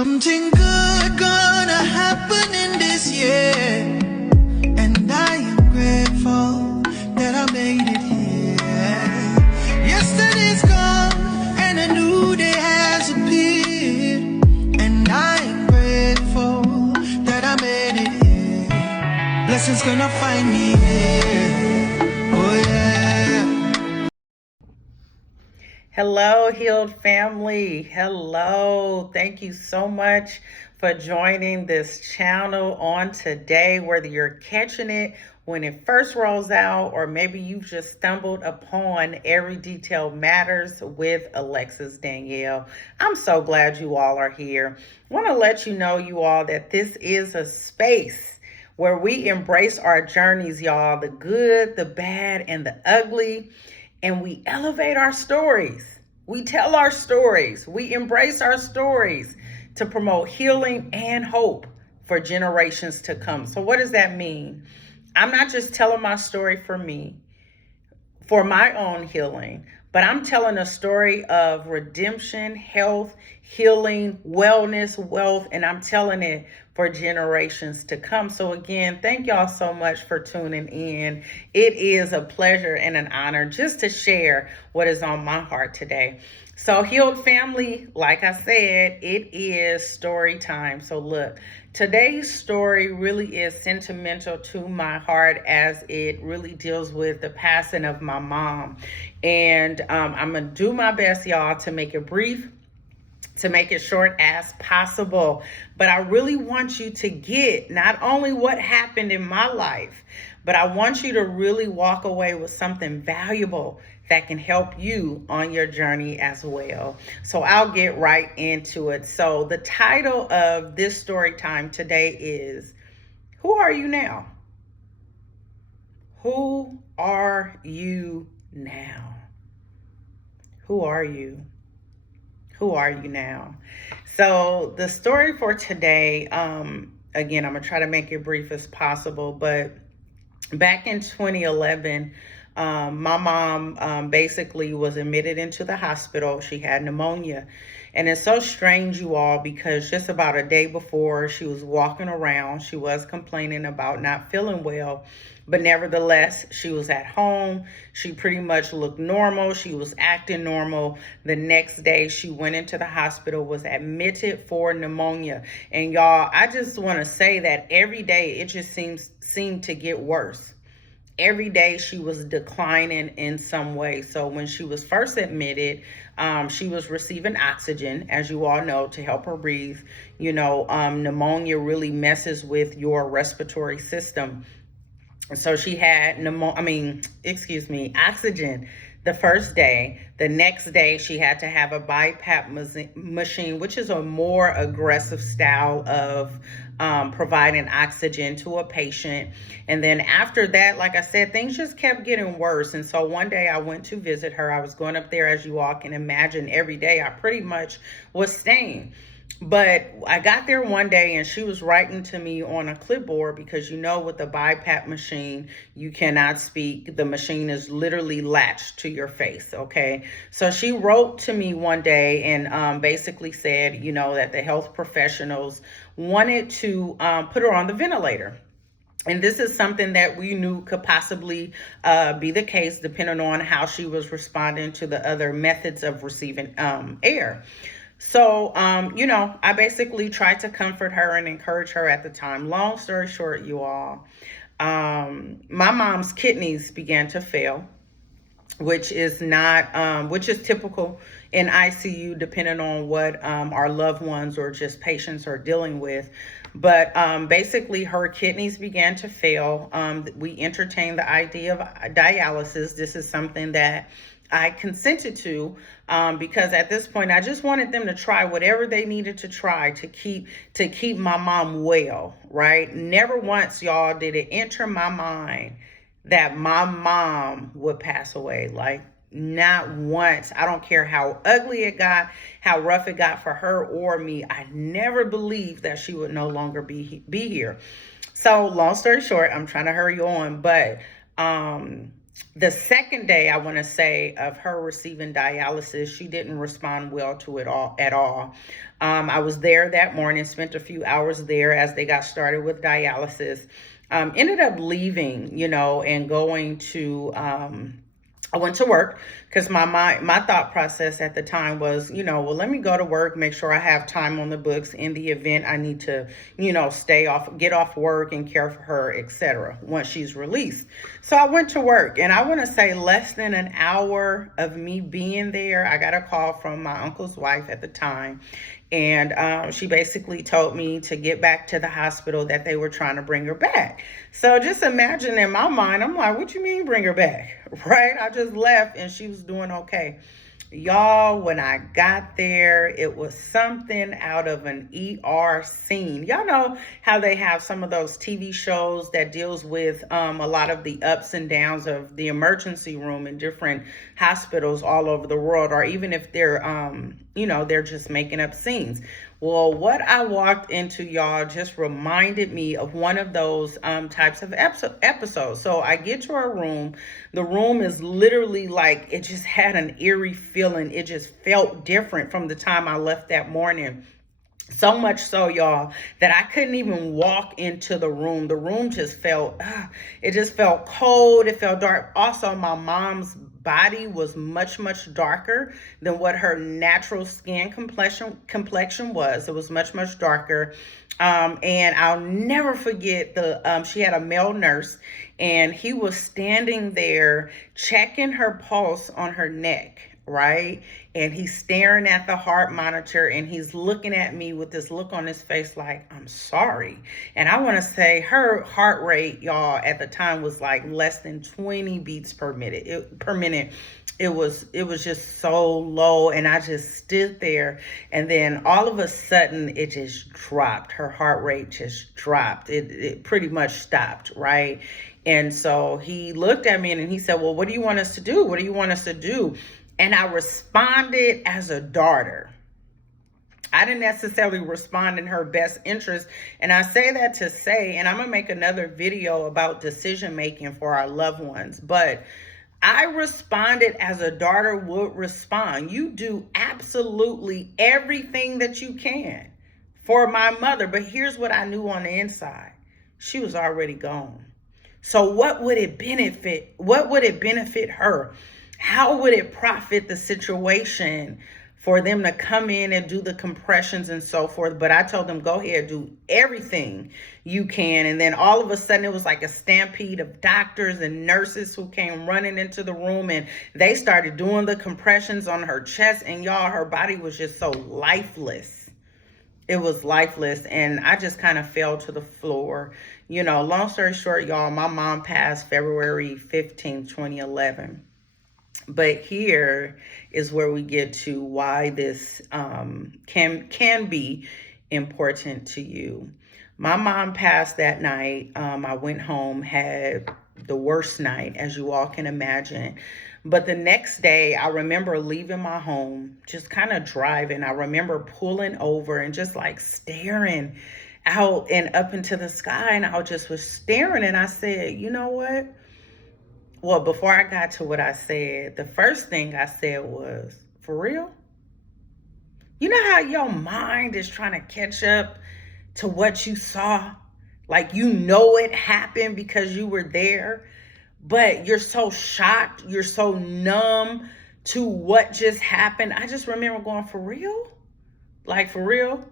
Something good gonna happen in this year, and I am grateful that I made it here. Yesterday's gone, and a new day has appeared, and I am grateful that I made it here. Blessings gonna find me here, oh yeah. Hello, Healed family. Hello. Thank you so much for joining this channel on today, whether you're catching it when it first rolls out, or maybe you've just stumbled upon Every Detail Matters with Alexis Danielle. I'm so glad you all are here. I want to let you know, you all, that this is a space where we embrace our journeys, y'all, the good, the bad, and the ugly. And we elevate our stories. We tell our stories. We embrace our stories to promote healing and hope for generations to come. So what does that mean? I'm not just telling my story for me, for my own healing, but I'm telling a story of redemption, health, healing, wellness, wealth, and I'm telling it for generations to come. So again, thank y'all so much for tuning in. It is a pleasure and an honor just to share what is on my heart today. So Healed family, like I said, it is story time. So look, today's story really is sentimental to my heart as it really deals with the passing of my mom. And I'm going to do my best, y'all, to make it brief, to make it short as possible. But I really want you to get not only what happened in my life, but I want you to really walk away with something valuable that can help you on your journey as well. So I'll get right into it. So the title of this story time today is, Who Are You Now? Who are you now? Who are you? Who are you now? So the story for today, again, I'm gonna try to make it brief as possible, but back in 2011, my mom basically was admitted into the hospital. She had pneumonia. And it's so strange, you all, because just about a day before, she was walking around. She was complaining about not feeling well, but nevertheless, she was at home. She pretty much looked normal. She was acting normal. The next day, she went into the hospital, was admitted for pneumonia. And y'all, I just want to say that every day it just seemed to get worse. Every day she was declining in some way. So when she was first admitted, she was receiving oxygen, as you all know, to help her breathe. You know, pneumonia really messes with your respiratory system. So she had oxygen the first day. The next day, she had to have a BiPAP machine, which is a more aggressive style of providing oxygen to a patient. And then after that, like I said, things just kept getting worse. And so one day I went to visit her. I was going up there, as you all can imagine, every day. I pretty much was staying. But I got there one day and she was writing to me on a clipboard, because you know, with the BiPAP machine, you cannot speak. The machine is literally latched to your face, okay? So she wrote to me one day and basically said, you know, that the health professionals wanted to put her on the ventilator. And this is something that we knew could possibly be the case, depending on how she was responding to the other methods of receiving air. So, you know, I basically tried to comfort her and encourage her at the time. Long story short, you all, my mom's kidneys began to fail, which is typical in ICU, depending on what our loved ones or just patients are dealing with. But basically, her kidneys began to fail. We entertained the idea of dialysis. This is something that I consented to because at this point, I just wanted them to try whatever they needed to try to keep my mom well, right? Never once, y'all, did it enter my mind that my mom would pass away. Like, not once. I don't care how ugly it got, how rough it got for her or me. I never believed that she would no longer be here. So long story short, I'm trying to hurry on, but The second day, I want to say, of her receiving dialysis, she didn't respond well to it all at all. I was there that morning, spent a few hours there as they got started with dialysis. Ended up leaving, and going to I went to work because my thought process at the time was, well, let me go to work, make sure I have time on the books in the event I need to, get off work and care for her, etc. once she's released. So I went to work, and I want to say less than an hour of me being there, I got a call from my uncle's wife at the time. And she basically told me to get back to the hospital, that they were trying to bring her back. So just imagine, in my mind, I'm like, what you mean bring her back? Right? I just left and she was doing okay. Y'all, when I got there, it was something out of an ER scene. Y'all know how they have some of those TV shows that deals with a lot of the ups and downs of the emergency room in different hospitals all over the world, or even if they're, they're just making up scenes. Well, what I walked into, y'all, just reminded me of one of those types of episodes. So I get to our room. The room is literally like, it just had an eerie feeling. It just felt different from the time I left that morning. So much so, y'all, that I couldn't even walk into the room. The room just felt, it just felt cold. It felt dark. Also, my mom's body was much, much darker than what her natural skin complexion was. It was much, much darker. And I'll never forget she had a male nurse, and he was standing there checking her pulse on her neck. Right? And he's staring at the heart monitor, and he's looking at me with this look on his face like, I'm sorry. And I want to say her heart rate, y'all, at the time was like less than 20 beats per minute. It was just so low, and I just stood there, and then all of a sudden it just dropped. Her heart rate just dropped. It pretty much stopped, right? And so he looked at me and he said, well, what do you want us to do? What do you want us to do? And I responded as a daughter. I didn't necessarily respond in her best interest. And I say that to say, and I'm going to make another video about decision making for our loved ones, but I responded as a daughter would respond. You do absolutely everything that you can for my mother. But here's what I knew on the inside. She was already gone. So what would it benefit? What would it benefit her? How would it profit the situation for them to come in and do the compressions and so forth? But I told them, go ahead, do everything you can. And then all of a sudden it was like a stampede of doctors and nurses who came running into the room, and they started doing the compressions on her chest. And y'all, her body was just so lifeless. It was lifeless. And I just kind of fell to the floor. Long story short, y'all, my mom passed February 15th, 2011. But here is where we get to why this can be important to you. My mom passed that night. I went home, had the worst night, as you all can imagine. But the next day, I remember leaving my home, just kind of driving. I remember pulling over and just like staring out and up into the sky. And I just was staring, and I said, you know what? Well, before I got to what I said, the first thing I said was, for real? You know how your mind is trying to catch up to what you saw? Like, it happened because you were there, but you're so shocked, you're so numb to what just happened. I just remember going, for real? Like, for real,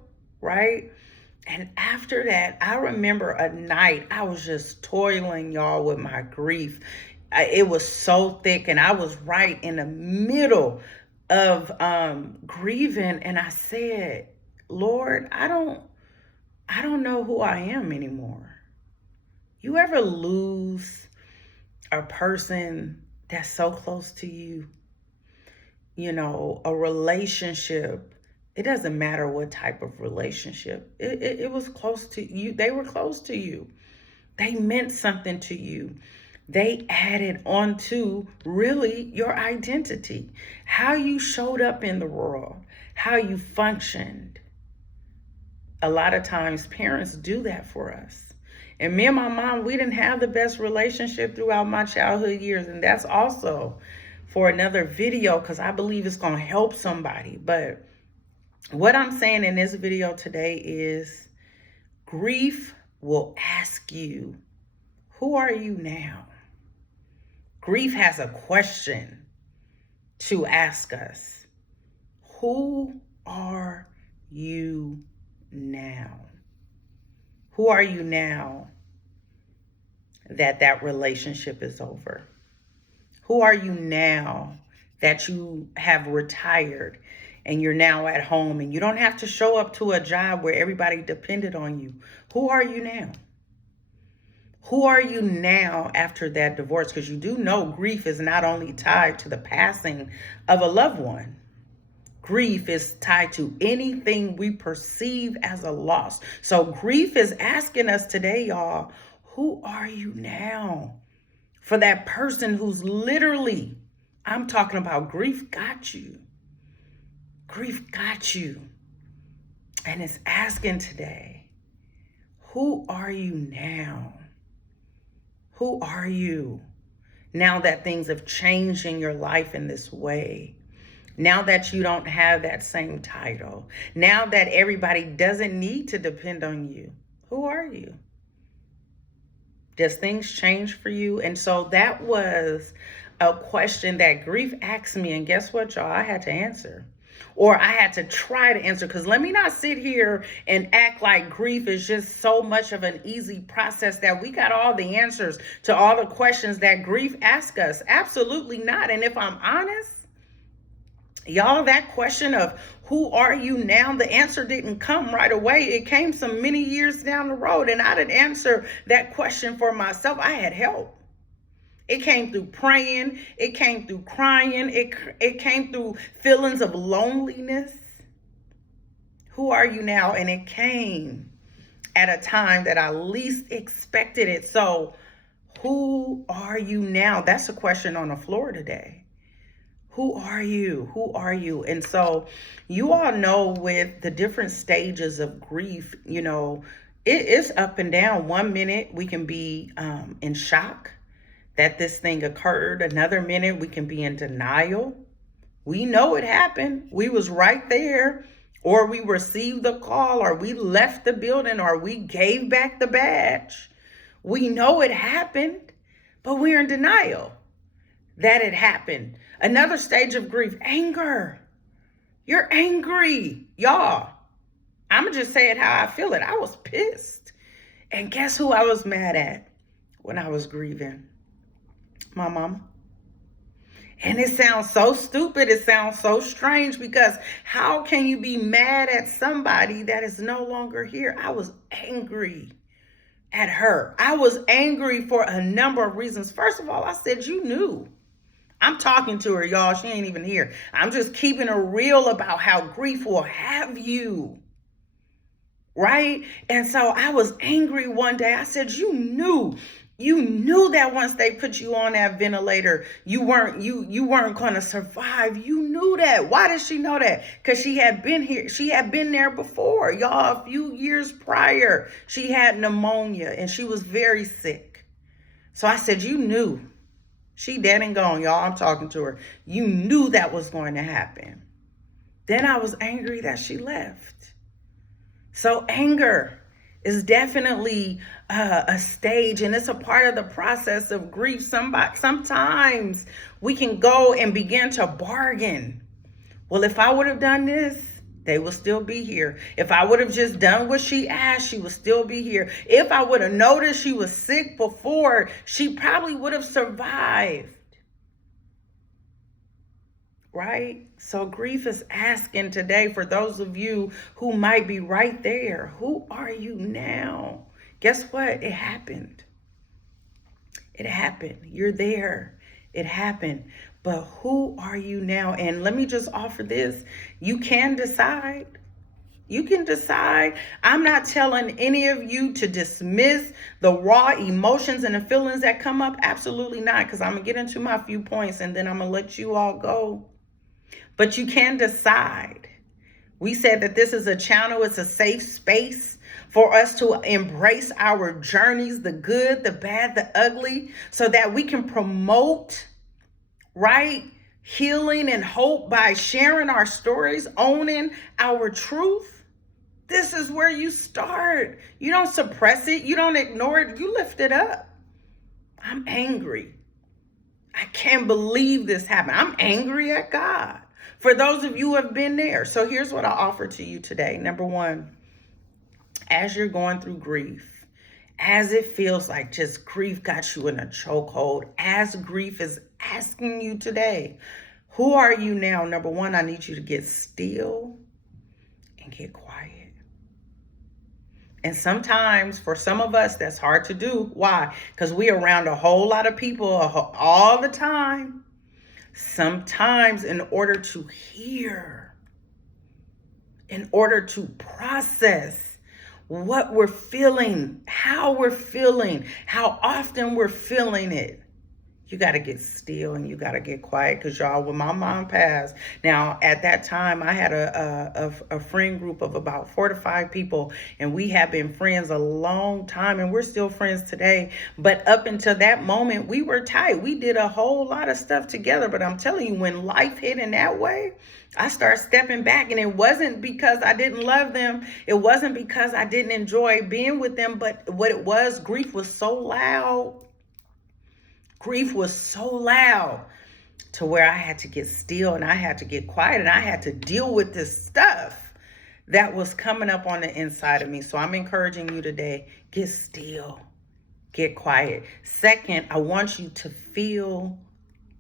right? And after that, I remember a night I was just toiling, y'all, with my grief. It was so thick, and I was right in the middle of grieving. And I said, Lord, I don't know who I am anymore. You ever lose a person that's so close to you? A relationship. It doesn't matter what type of relationship. It was close to you. They were close to you. They meant something to you. They added on to really your identity, how you showed up in the world, how you functioned. A lot of times parents do that for us. And me and my mom, we didn't have the best relationship throughout my childhood years. And that's also for another video, because I believe it's going to help somebody. But what I'm saying in this video today is grief will ask you, who are you now? Grief has a question to ask us. Who are you now? Who are you now that relationship is over? Who are you now that you have retired and you're now at home and you don't have to show up to a job where everybody depended on you? Who are you now? Who are you now after that divorce? Because you do know grief is not only tied to the passing of a loved one. Grief is tied to anything we perceive as a loss. So grief is asking us today, y'all, who are you now? For that person who's literally, I'm talking about grief got you. Grief got you. And it's asking today, who are you now? Who are you now that things have changed in your life in this way? Now that you don't have that same title, now that everybody doesn't need to depend on you, who are you? Does things change for you? And so that was a question that grief asked me. And guess what, y'all? I had to answer. Or I had to try to answer, because let me not sit here and act like grief is just so much of an easy process that we got all the answers to all the questions that grief asks us. Absolutely not. And if I'm honest, y'all, that question of who are you now, the answer didn't come right away. It came some many years down the road, and I didn't answer that question for myself. I had help. It came through praying. It came through crying. It came through feelings of loneliness. Who are you now? And it came at a time that I least expected it. So who are you now? That's a question on the floor today. Who are you? Who are you? And so you all know, with the different stages of grief, you know, it is up and down. 1 minute we can be in shock that this thing occurred. Another minute we can be in denial. We know it happened. We was right there, or we received the call, or we left the building, or we gave back the badge. We know it happened, but we're in denial that it happened. Another stage of grief, anger. You're angry, y'all. I'm gonna just say it how I feel it. I was pissed. And guess who I was mad at when I was grieving? My mama. And it sounds so stupid. It sounds so strange, because how can you be mad at somebody that is no longer here? I was angry at her. I was angry for a number of reasons. First of all, I said, you knew. I'm talking to her, y'all. She ain't even here. I'm just keeping it real about how grief will have you. Right? And so I was angry one day. I said, you knew that once they put you on that ventilator, you weren't going to survive. You knew that. Why did she know that? Because she had been here. She had been there before, y'all. A few years prior, she had pneumonia and she was very sick. So I said, you knew. She dead and gone, y'all. I'm talking to her. You knew that was going to happen. Then I was angry that she left. So anger is definitely a stage, and it's a part of the process of grief. Sometimes we can go and begin to bargain. Well, if I would have done this, they will still be here. If I would have just done what she asked, she would still be here. If I would have noticed she was sick before, she probably would have survived. Right? So grief is asking today, for those of you who might be right there, who are you now? Guess what? It happened. It happened. You're there. It happened. But who are you now? And let me just offer this. You can decide. You can decide. I'm not telling any of you to dismiss the raw emotions and the feelings that come up. Absolutely not. Because I'm going to get into my few points and then I'm going to let you all go. But you can decide We said that this is a channel, it's a safe space for us to embrace our journeys, the good, the bad, the ugly, so that we can promote, right, healing and hope by sharing our stories, owning our truth. This is where you start. You don't suppress it, you don't ignore it, you lift it up. I'm angry. I can't believe this happened. I'm angry at God. For those of you who have been there. So here's what I offer to you today. Number one, as you're going through grief, as it feels like just grief got you in a chokehold, as grief is asking you today, who are you now? Number one, I need you to get still and get quiet. And sometimes for some of us, that's hard to do. Why? Because we're around a whole lot of people all the time. Sometimes in order to hear, in order to process what we're feeling, how often we're feeling it, you got to get still and you got to get quiet. Because y'all, when my mom passed, now at that time I had a friend group of about 4 to 5 people, and we have been friends a long time, and we're still friends today. But up until that moment, we were tight. We did a whole lot of stuff together. But I'm telling you, when life hit in that way, I started stepping back, and it wasn't because I didn't love them. It wasn't because I didn't enjoy being with them. But what it was, grief was so loud. Grief was so loud to where I had to get still and I had to get quiet and I had to deal with this stuff that was coming up on the inside of me. So I'm encouraging you today, get still, get quiet. Second, I want you to feel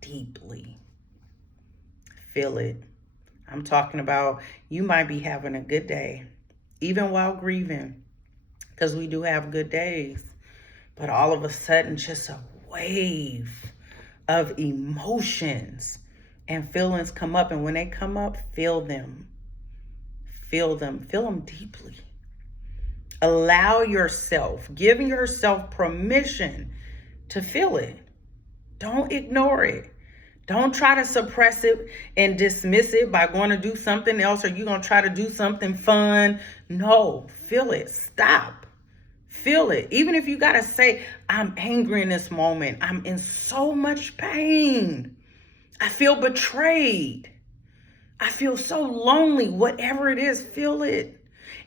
deeply. Feel it. I'm talking about you might be having a good day, even while grieving, because we do have good days. But all of a sudden, just a wave of emotions and feelings come up. And when they come up, feel them deeply. Allow yourself, giving yourself permission to feel it. Don't ignore it. Don't try to suppress it and dismiss it by going to do something else, or you're going to try to do something fun. No, feel it. Stop. Feel it. Even if you got to say, I'm angry in this moment. I'm in so much pain. I feel betrayed. I feel so lonely. Whatever it is, feel it.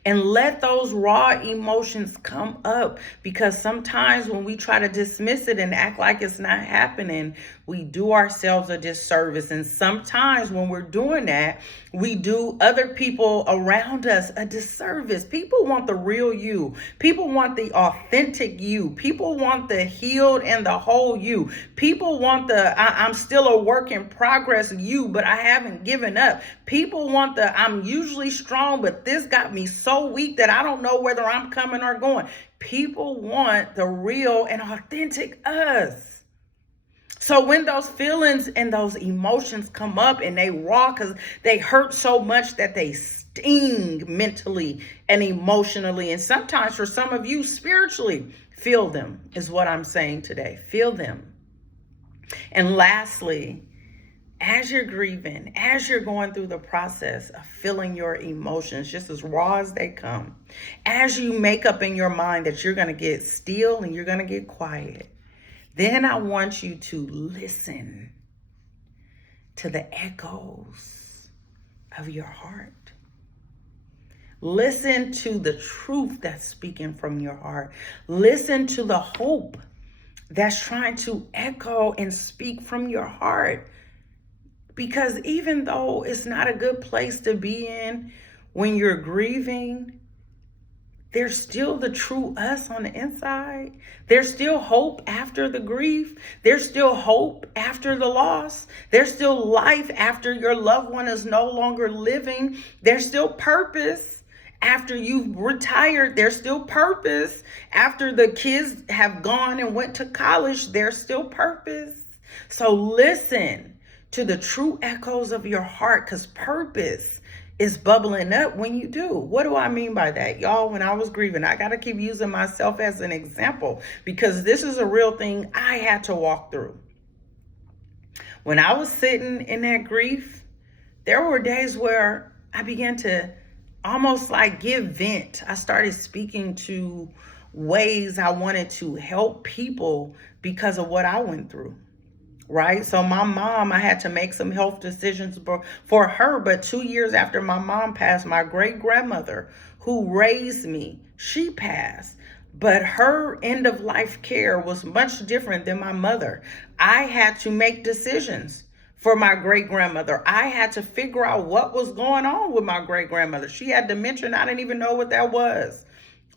And let those raw emotions come up, because sometimes when we try to dismiss it and act like it's not happening, we do ourselves a disservice. And sometimes when we're doing that, we do other people around us a disservice. People want the real you. People want the authentic you. People want the healed and the whole you. People want the I'm still a work in progress you, but I haven't given up. People want the I'm usually strong, but this got me so weak that I don't know whether I'm coming or going. People want the real and authentic us. So when those feelings and those emotions come up and they raw, because they hurt so much that they sting mentally and emotionally, and sometimes for some of you spiritually, feel them is what I'm saying today. Feel them. And lastly, as you're grieving, as you're going through the process of feeling your emotions just as raw as they come, as you make up in your mind that you're going to get still and you're going to get quiet, then I want you to listen to the echoes of your heart. Listen to the truth that's speaking from your heart. Listen to the hope that's trying to echo and speak from your heart. Because even though it's not a good place to be in when you're grieving, there's still the true us on the inside. There's still hope after the grief. There's still hope after the loss. There's still life after your loved one is no longer living. There's still purpose after you've retired. There's still purpose after the kids have gone and went to college. There's still purpose. So listen to the true echoes of your heart, because purpose is bubbling up when you do. What do I mean by that? Y'all, when I was grieving, I got to keep using myself as an example, because this is a real thing I had to walk through. When I was sitting in that grief, there were days where I began to almost like give vent. I started speaking to ways I wanted to help people because of what I went through. Right? So my mom, I had to make some health decisions for her. But 2 years after my mom passed, my great grandmother who raised me, she passed. But her end of life care was much different than my mother. I had to make decisions for my great grandmother. I had to figure out what was going on with my great grandmother. She had dementia, and I didn't even know what that was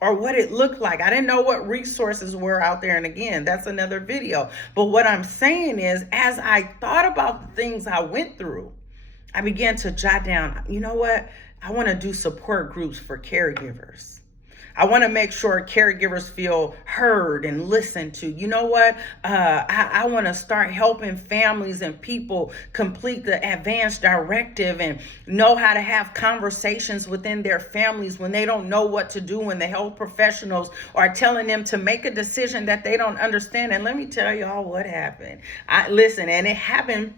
or what it looked like. I didn't know what resources were out there. And again, that's another video. But what I'm saying is, as I thought about the things I went through, I began to jot down, you know what? I want to do support groups for caregivers. I want to make sure caregivers feel heard and listened to. You know what? I want to start helping families and people complete the advanced directive and know how to have conversations within their families when they don't know what to do, when the health professionals are telling them to make a decision that they don't understand. And let me tell y'all what happened. Listen, and it happened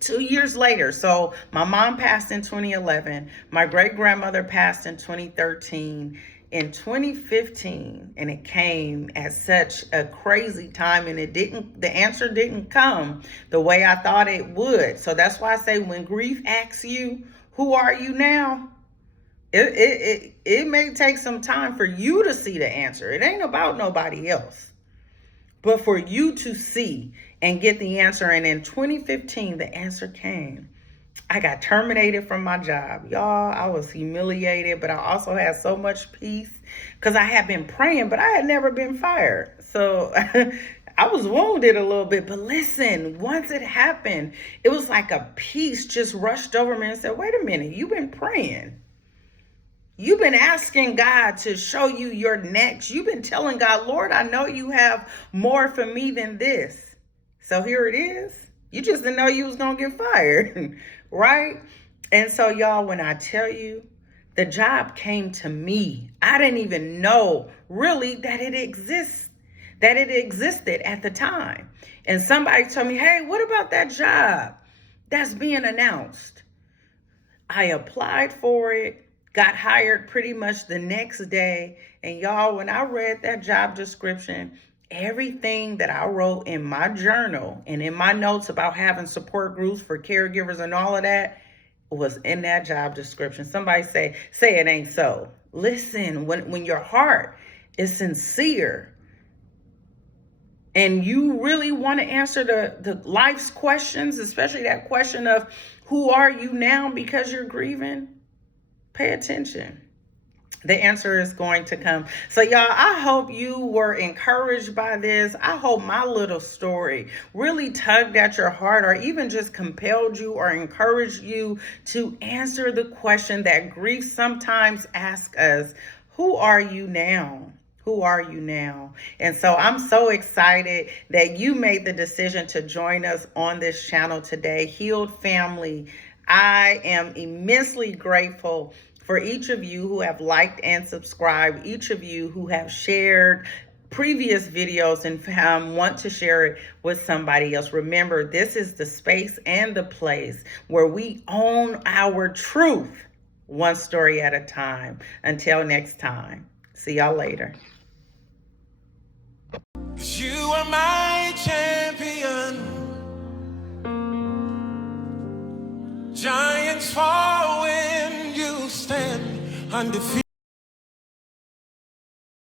2 years later. So my mom passed in 2011. My great grandmother passed in 2013. In 2015, and it came at such a crazy time, and the answer didn't come the way I thought it would. So that's why I say, when grief asks you, who are you now? It may take some time for you to see the answer. It ain't about nobody else, but for you to see and get the answer. And in 2015, the answer came. I got terminated from my job. Y'all, I was humiliated, but I also had so much peace because I had been praying, but I had never been fired. So I was wounded a little bit. But listen, once it happened, it was like a peace just rushed over me and said, wait a minute, you've been praying. You've been asking God to show you your next. You've been telling God, Lord, I know you have more for me than this. So here it is. You just didn't know you was going to get fired. Right? And so y'all, when I tell you the job came to me, I didn't even know really that it existed at the time. And somebody told me, hey, what about that job that's being announced? I applied for it, got hired pretty much the next day. And y'all, when I read that job description, everything that I wrote in my journal and in my notes about having support groups for caregivers and all of that was in that job description. Somebody say it ain't so. Listen, when your heart is sincere and you really want to answer the life's questions, especially that question of who are you now because you're grieving, pay attention. The answer is going to come. So y'all, I hope you were encouraged by this. I hope my little story really tugged at your heart, or even just compelled you or encouraged you to answer the question that grief sometimes asks us: who are you now? Who are you now? And so I'm so excited that you made the decision to join us on this channel today. Healed Family, I am immensely grateful for each of you who have liked and subscribed, each of you who have shared previous videos and want to share it with somebody else. Remember, this is the space and the place where we own our truth, one story at a time. Until next time, see y'all later. You are my champion. Giants fall when you stand undefeated.